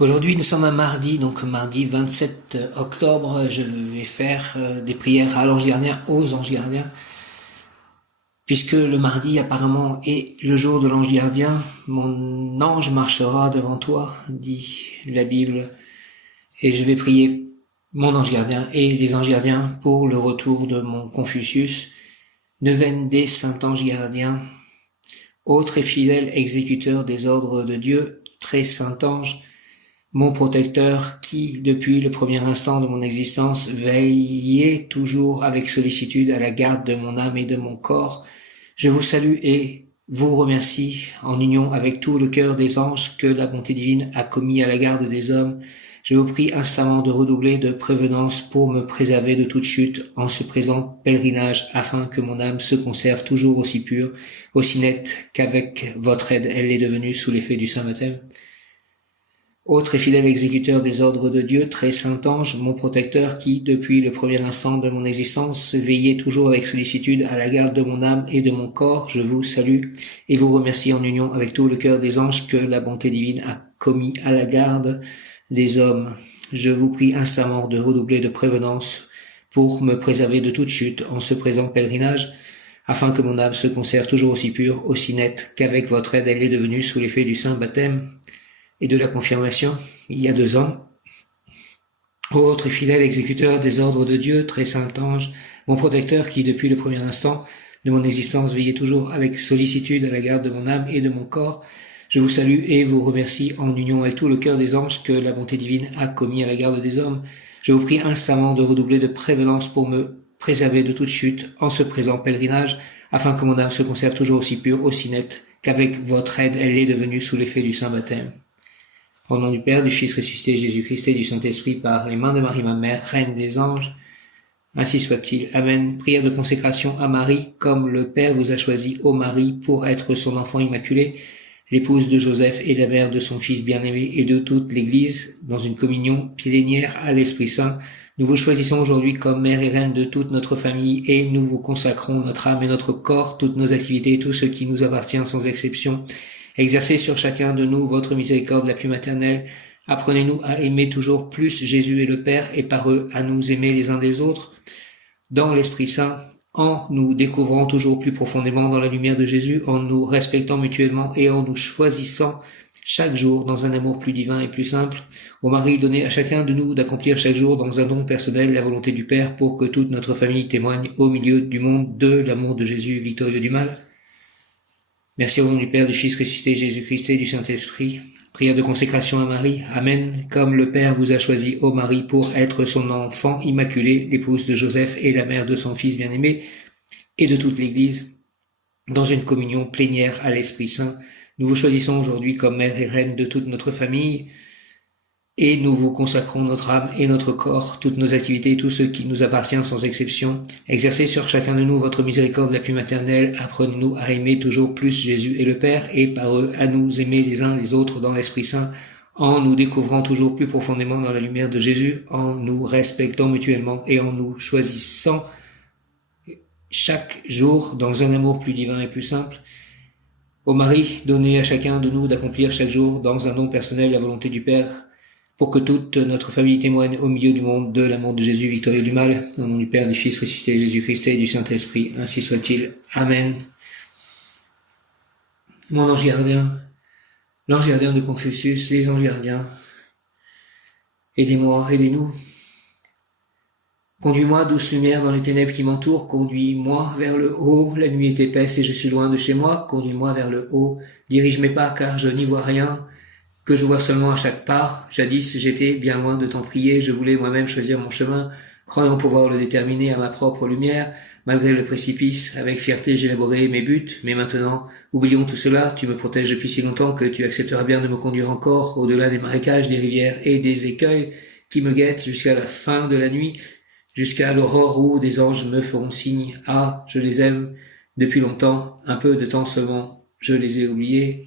Aujourd'hui, nous sommes un mardi, donc mardi 27 octobre. Je vais faire des prières à l'ange gardien, aux anges gardiens, puisque le mardi apparemment est le jour de l'ange gardien. Mon ange marchera devant toi, dit la Bible, et je vais prier mon ange gardien et les anges gardiens pour le retour de mon Confucius. Neuvaine des saint ange gardien, autre et fidèle exécuteur des ordres de Dieu, très saint ange, mon protecteur qui, depuis le premier instant de mon existence, veillait toujours avec sollicitude à la garde de mon âme et de mon corps, je vous salue et vous remercie en union avec tout le cœur des anges que la bonté divine a commis à la garde des hommes. Je vous prie instamment de redoubler de prévenance pour me préserver de toute chute en ce présent pèlerinage afin que mon âme se conserve toujours aussi pure, aussi nette qu'avec votre aide elle est devenue sous l'effet du saint baptême. Autre et fidèle exécuteur des ordres de Dieu, très saint ange, mon protecteur qui, depuis le premier instant de mon existence, veillait toujours avec sollicitude à la garde de mon âme et de mon corps, je vous salue et vous remercie en union avec tout le cœur des anges que la bonté divine a commis à la garde des hommes. Je vous prie instamment de redoubler de prévenance pour me préserver de toute chute en ce présent pèlerinage, afin que mon âme se conserve toujours aussi pure, aussi nette qu'avec votre aide elle est devenue sous l'effet du saint baptême et de la confirmation, il y a 2 ans. Autre et fidèle exécuteur des ordres de Dieu, très saint ange, mon protecteur qui, depuis le premier instant de mon existence, veillait toujours avec sollicitude à la garde de mon âme et de mon corps, je vous salue et vous remercie en union avec tout le cœur des anges que la bonté divine a commis à la garde des hommes. Je vous prie instamment de redoubler de prévenance pour me préserver de toute chute en ce présent pèlerinage, afin que mon âme se conserve toujours aussi pure, aussi nette qu'avec votre aide elle est devenue sous l'effet du saint baptême. Au nom du Père, du Fils ressuscité Jésus-Christ et du Saint-Esprit, par les mains de Marie, ma mère, Reine des anges, ainsi soit-il. Amen. Prière de consécration à Marie, comme le Père vous a choisi, ô Marie, pour être son enfant immaculé, l'épouse de Joseph et la mère de son Fils bien-aimé et de toute l'Église, dans une communion plénière à l'Esprit Saint. Nous vous choisissons aujourd'hui comme mère et reine de toute notre famille et nous vous consacrons notre âme et notre corps, toutes nos activités, tout ce qui nous appartient sans exception. Exercez sur chacun de nous votre miséricorde la plus maternelle. Apprenez-nous à aimer toujours plus Jésus et le Père et par eux à nous aimer les uns des autres dans l'Esprit Saint, en nous découvrant toujours plus profondément dans la lumière de Jésus, en nous respectant mutuellement et en nous choisissant chaque jour dans un amour plus divin et plus simple. Ô Marie, donnez à chacun de nous d'accomplir chaque jour dans un don personnel la volonté du Père pour que toute notre famille témoigne au milieu du monde de l'amour de Jésus victorieux du mal. Merci au nom du Père, du Fils ressuscité Jésus-Christ et du Saint-Esprit. Prière de consécration à Marie. Amen. Comme le Père vous a choisi, ô Marie, pour être son enfant immaculé, l'épouse de Joseph et la mère de son Fils bien-aimé, et de toute l'Église, dans une communion plénière à l'Esprit Saint, nous vous choisissons aujourd'hui comme mère et reine de toute notre famille, et nous vous consacrons notre âme et notre corps, toutes nos activités, tout ce qui nous appartient sans exception. Exercez sur chacun de nous votre miséricorde la plus maternelle. Apprenez-nous à aimer toujours plus Jésus et le Père, et par eux à nous aimer les uns les autres dans l'Esprit Saint, en nous découvrant toujours plus profondément dans la lumière de Jésus, en nous respectant mutuellement et en nous choisissant chaque jour dans un amour plus divin et plus simple. Ô Marie, donnez à chacun de nous d'accomplir chaque jour dans un don personnel la volonté du Père, pour que toute notre famille témoigne au milieu du monde de l'amour de Jésus victorieux du mal, au nom du Père, du Fils ressuscité Jésus-Christ et du Saint-Esprit, ainsi soit-il. Amen. Mon ange gardien, l'ange gardien de Confucius, les anges gardiens, aidez-moi, aidez-nous. Conduis-moi, douce lumière dans les ténèbres qui m'entourent, conduis-moi vers le haut, la nuit est épaisse et je suis loin de chez moi, conduis-moi vers le haut, dirige mes pas car je n'y vois rien, que je vois seulement à chaque pas. Jadis, j'étais bien loin de t'en prier, je voulais moi-même choisir mon chemin, croyant pouvoir le déterminer à ma propre lumière, malgré le précipice, avec fierté j'élaborais mes buts, mais maintenant, oublions tout cela, tu me protèges depuis si longtemps que tu accepteras bien de me conduire encore, au-delà des marécages, des rivières et des écueils qui me guettent jusqu'à la fin de la nuit, jusqu'à l'aurore où des anges me feront signe. Ah, je les aime depuis longtemps, un peu de temps seulement, je les ai oubliés.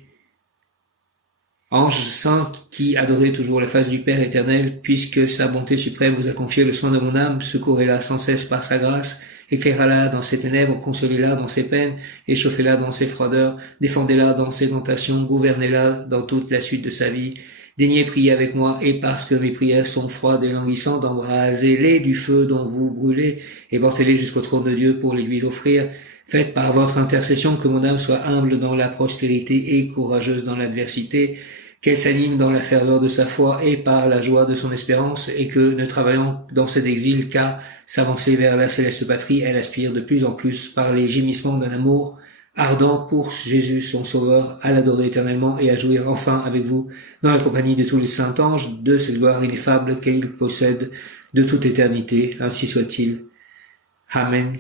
Ange saint qui adorez toujours la face du Père éternel, puisque sa bonté suprême vous a confié le soin de mon âme, secourez-la sans cesse par sa grâce, éclairez-la dans ses ténèbres, consolez-la dans ses peines, échauffez-la dans ses froideurs, défendez-la dans ses tentations, gouvernez-la dans toute la suite de sa vie, Daignez prier avec moi, et parce que mes prières sont froides et languissantes, embrasez-les du feu dont vous brûlez, et portez-les jusqu'au trône de Dieu pour les lui offrir. Faites par votre intercession que mon âme soit humble dans la prospérité et courageuse dans l'adversité, qu'elle s'anime dans la ferveur de sa foi et par la joie de son espérance, et que, ne travaillant dans cet exil qu'à s'avancer vers la céleste patrie, elle aspire de plus en plus, par les gémissements d'un amour ardent pour Jésus son Sauveur, à l'adorer éternellement et à jouir enfin avec vous, dans la compagnie de tous les saints anges, de cette gloire ineffable qu'il possède de toute éternité. Ainsi soit-il. Amen.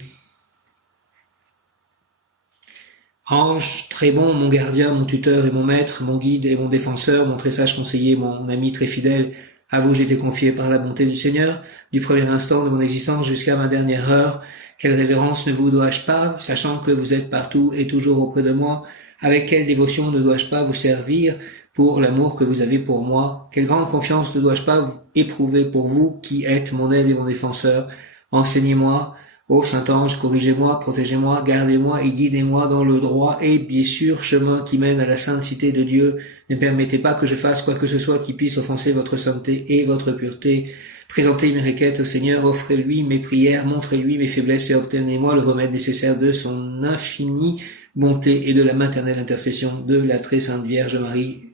Ange très bon, mon gardien, mon tuteur et mon maître, mon guide et mon défenseur, mon très sage conseiller, mon ami très fidèle, à vous j'ai été confié par la bonté du Seigneur, du premier instant de mon existence jusqu'à ma dernière heure. Quelle révérence ne vous dois-je pas, sachant que vous êtes partout et toujours auprès de moi? Avec quelle dévotion ne dois-je pas vous servir pour l'amour que vous avez pour moi? Quelle grande confiance ne dois-je pas éprouver pour vous qui êtes mon aide et mon défenseur? Enseignez-moi, ô Saint-Ange, corrigez-moi, protégez-moi, gardez-moi et guidez-moi dans le droit et bien sûr chemin qui mène à la sainte cité de Dieu. Ne permettez pas que je fasse quoi que ce soit qui puisse offenser votre sainteté et votre pureté. Présentez mes requêtes au Seigneur, offrez-lui mes prières, montrez-lui mes faiblesses et obtenez-moi le remède nécessaire de son infinie bonté et de la maternelle intercession de la très sainte Vierge Marie,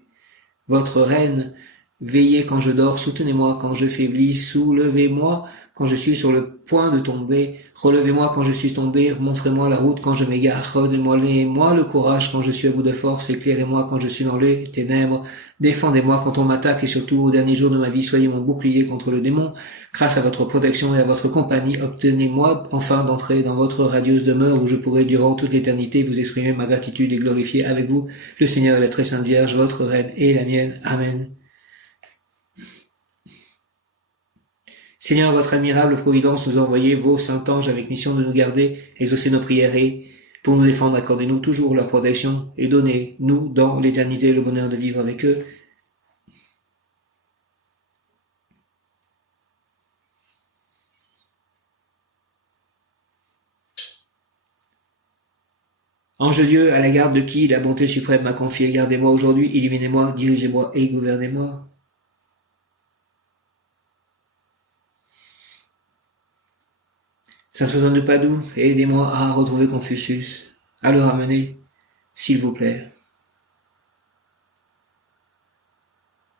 votre Reine. Veillez quand je dors, soutenez-moi quand je faiblis, soulevez-moi quand je suis sur le point de tomber, relevez-moi quand je suis tombé, montrez-moi la route quand je m'égare, redonnez-moi le courage quand je suis à bout de force, éclairez-moi quand je suis dans les ténèbres, défendez-moi quand on m'attaque et surtout au dernier jour de ma vie, soyez mon bouclier contre le démon. Grâce à votre protection et à votre compagnie, obtenez-moi enfin d'entrer dans votre radieuse demeure où je pourrai durant toute l'éternité vous exprimer ma gratitude et glorifier avec vous le Seigneur et la très sainte Vierge, votre Reine et la mienne. Amen. Seigneur, votre admirable providence nous a envoyé vos saints anges avec mission de nous garder, exaucer nos prières et, pour nous défendre, accordez-nous toujours leur protection et donnez-nous dans l'éternité le bonheur de vivre avec eux. Ange de Dieu, à la garde de qui la bonté suprême m'a confié, gardez-moi aujourd'hui, illuminez-moi, dirigez-moi et gouvernez-moi. Saint Antoine de Padoue, aidez-moi à retrouver Confucius, à le ramener, s'il vous plaît.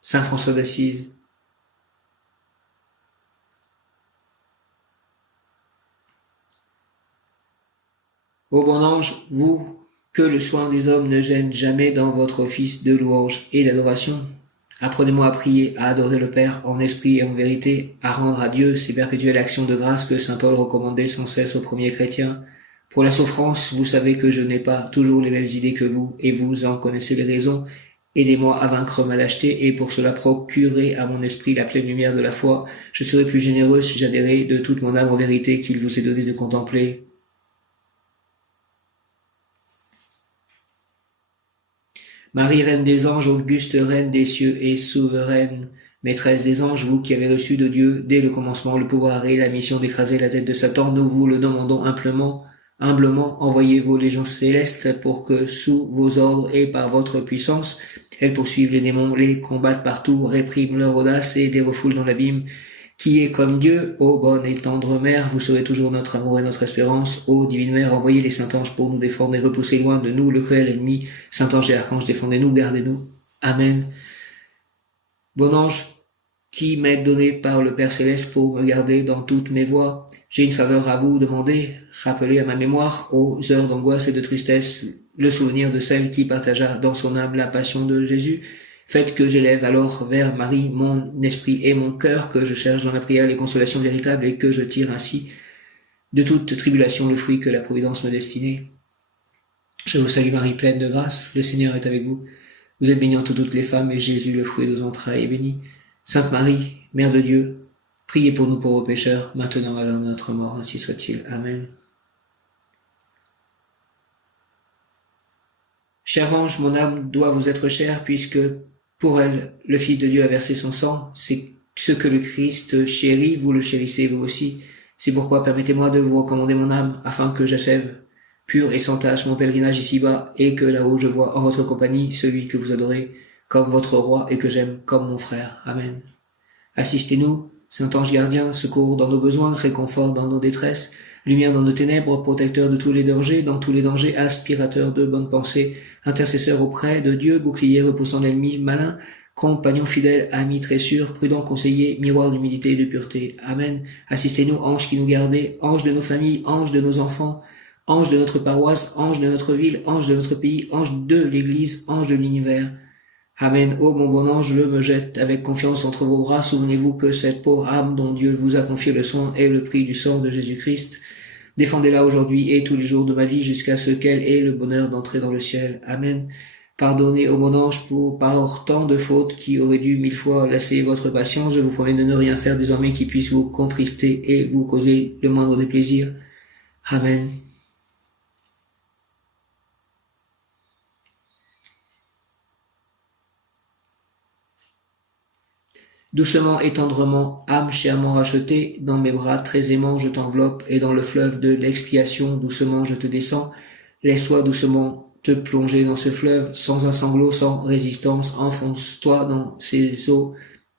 Saint François d'Assise, ô bon ange, vous, que le soin des hommes ne gêne jamais dans votre office de louange et d'adoration, apprenez-moi à prier, à adorer le Père en esprit et en vérité, à rendre à Dieu ces perpétuelles actions de grâce que saint Paul recommandait sans cesse aux premiers chrétiens. Pour la souffrance, vous savez que je n'ai pas toujours les mêmes idées que vous, et vous en connaissez les raisons. Aidez-moi à vaincre ma lâcheté, et pour cela procurez à mon esprit la pleine lumière de la foi. Je serai plus généreux si j'adhérais de toute mon âme aux vérités qu'il vous est donné de contempler. Marie, reine des anges, auguste reine des cieux et souveraine, maîtresse des anges, vous qui avez reçu de Dieu dès le commencement le pouvoir et la mission d'écraser la tête de Satan, nous vous le demandons humblement, envoyez vos légions célestes pour que, sous vos ordres et par votre puissance, elles poursuivent les démons, les combattent partout, répriment leur audace et les refoulent dans l'abîme. Qui est comme Dieu, ô bonne et tendre mère, vous serez toujours notre amour et notre espérance. Ô divine mère, envoyez les saints anges pour nous défendre et repousser loin de nous le cruel ennemi. Saint ange et archange, défendez-nous, gardez-nous. Amen. Bon ange, qui m'est donné par le Père Céleste pour me garder dans toutes mes voies, j'ai une faveur à vous demander. Rappelez à ma mémoire, aux heures d'angoisse et de tristesse, le souvenir de celle qui partagea dans son âme la passion de Jésus. Faites que j'élève alors vers Marie mon esprit et mon cœur, que je cherche dans la prière les consolations véritables et que je tire ainsi de toute tribulation le fruit que la providence me destinait. Je vous salue Marie, pleine de grâce, le Seigneur est avec vous. Vous êtes bénie entre toutes les femmes et Jésus, le fruit de vos entrailles, est béni. Sainte Marie, Mère de Dieu, priez pour nous pauvres pécheurs, maintenant à l'heure de notre mort, ainsi soit-il. Amen. Cher ange, mon âme doit vous être chère, puisque pour elle, le Fils de Dieu a versé son sang. C'est ce que le Christ chérit, vous le chérissez vous aussi. C'est pourquoi permettez-moi de vous recommander mon âme, afin que j'achève, pur et sans tache, mon pèlerinage ici-bas, et que là-haut je vois en votre compagnie celui que vous adorez. comme votre roi et que j'aime comme mon frère. Amen. Assistez-nous, Saint-Ange gardien, secours dans nos besoins, réconfort dans nos détresses, lumière dans nos ténèbres, protecteur de tous les dangers, dans tous les dangers, aspirateur de bonnes pensées, intercesseur auprès de Dieu, bouclier repoussant l'ennemi malin, compagnon fidèle, ami très sûr, prudent conseiller, miroir d'humilité et de pureté. Amen. Assistez-nous, ange qui nous gardez, ange de nos familles, ange de nos enfants, ange de notre paroisse, ange de notre ville, ange de notre pays, ange de l'Église, ange de l'univers. Amen. Ô mon bon ange, je me jette avec confiance entre vos bras. Souvenez-vous que cette pauvre âme dont Dieu vous a confié le soin est le prix du sang de Jésus-Christ. Défendez-la aujourd'hui et tous les jours de ma vie jusqu'à ce qu'elle ait le bonheur d'entrer dans le ciel. Amen. Pardonnez, ô mon ange, par tant de fautes qui auraient dû 1000 fois lasser votre patience. Je vous promets de ne rien faire désormais qui puisse vous contrister et vous causer le moindre déplaisir. Amen. Doucement et tendrement, âme chèrement rachetée, dans mes bras très aimants je t'enveloppe, et dans le fleuve de l'expiation, doucement je te descends. Laisse-toi doucement te plonger dans ce fleuve, sans un sanglot, sans résistance, enfonce-toi dans ces eaux,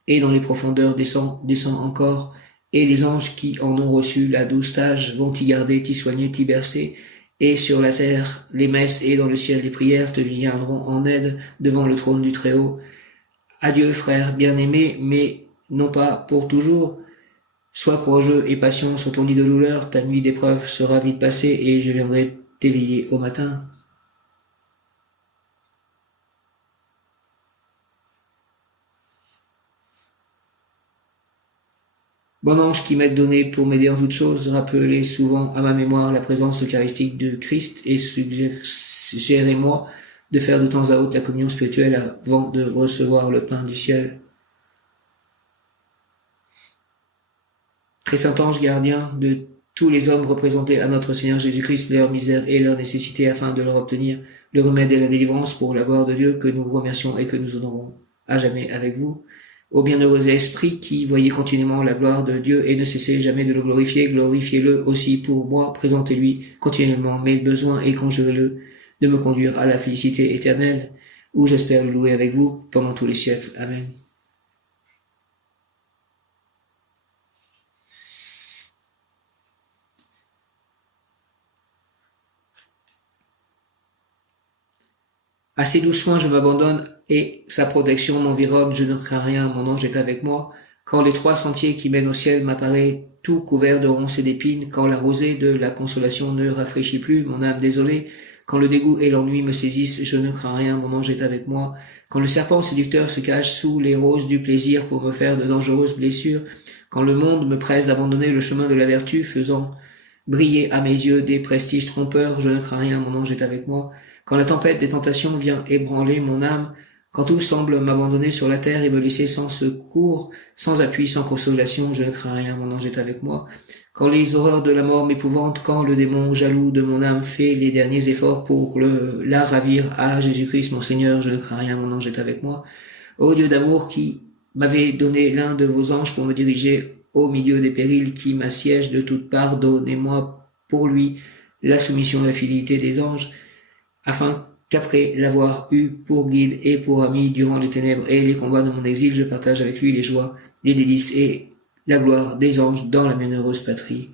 et dans les profondeurs descends encore, et les anges qui en ont reçu la douce tâche vont t'y garder, t'y soigner, t'y bercer, et sur la terre, les messes et dans le ciel les prières te viendront en aide devant le trône du Très-Haut. Adieu, frère bien-aimé, mais non pas pour toujours. Sois courageux et patient sur ton lit de douleur, ta nuit d'épreuve sera vite passée et je viendrai t'éveiller au matin. Bon ange qui m'êtes donné pour m'aider en toutes choses, rappelez souvent à ma mémoire la présence eucharistique de Christ et suggérez-moi de faire de temps à autre la communion spirituelle avant de recevoir le pain du ciel. Très saint ange gardien de tous les hommes représentés à notre Seigneur Jésus-Christ, leur misère et leur nécessité afin de leur obtenir le remède et la délivrance pour la gloire de Dieu, que nous remercions et que nous honorons à jamais avec vous. Ô bienheureux esprit qui voyez continuellement la gloire de Dieu et ne cessez jamais de le glorifier, glorifiez-le aussi pour moi, présentez-lui continuellement mes besoins et conjurez-le de me conduire à la félicité éternelle, où j'espère le louer avec vous pendant tous les siècles. Amen. À ses douces soins je m'abandonne et sa protection m'environne, je ne crains rien, mon ange est avec moi. Quand les 3 sentiers qui mènent au ciel m'apparaissent tout couverts de ronces et d'épines, quand la rosée de la consolation ne rafraîchit plus mon âme désolée, quand le dégoût et l'ennui me saisissent, je ne crains rien, mon ange est avec moi. Quand le serpent séducteur se cache sous les roses du plaisir pour me faire de dangereuses blessures, quand le monde me presse d'abandonner le chemin de la vertu, faisant briller à mes yeux des prestiges trompeurs, je ne crains rien, mon ange est avec moi. Quand la tempête des tentations vient ébranler mon âme, quand tout semble m'abandonner sur la terre et me laisser sans secours, sans appui, sans consolation, je ne crains rien, mon ange est avec moi. Quand les horreurs de la mort m'épouvantent, quand le démon jaloux de mon âme fait les derniers efforts pour la ravir à Jésus-Christ mon Seigneur, je ne crains rien, mon ange est avec moi. Ô Dieu d'amour qui m'avez donné l'un de vos anges pour me diriger au milieu des périls qui m'assiègent de toutes parts, donnez-moi pour lui la soumission et la fidélité des anges, afin qu'après l'avoir eu pour guide et pour ami durant les ténèbres et les combats de mon exil, je partage avec lui les joies, les délices et la gloire des anges dans la bienheureuse patrie.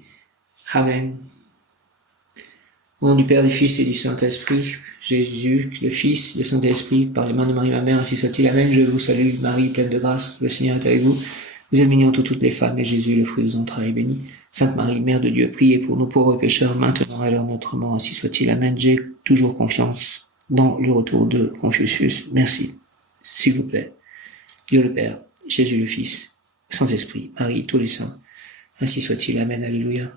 Amen. Au nom du Père, du Fils et du Saint-Esprit, Jésus, le Fils, le Saint-Esprit, par les mains de Marie, ma mère, ainsi soit-il. Amen. Je vous salue, Marie, pleine de grâce, le Seigneur est avec vous. Vous êtes bénie entre toutes les femmes, et Jésus, le fruit de vos entrailles, est béni. Sainte Marie, Mère de Dieu, priez pour nous pauvres pécheurs, maintenant et à l'heure de notre mort, ainsi soit-il. Amen. J'ai toujours confiance dans le retour de Confucius. Merci. S'il vous plaît. Dieu le Père, Jésus le Fils, Saint-Esprit, Marie, tous les saints. Ainsi soit-il. Amen. Alléluia.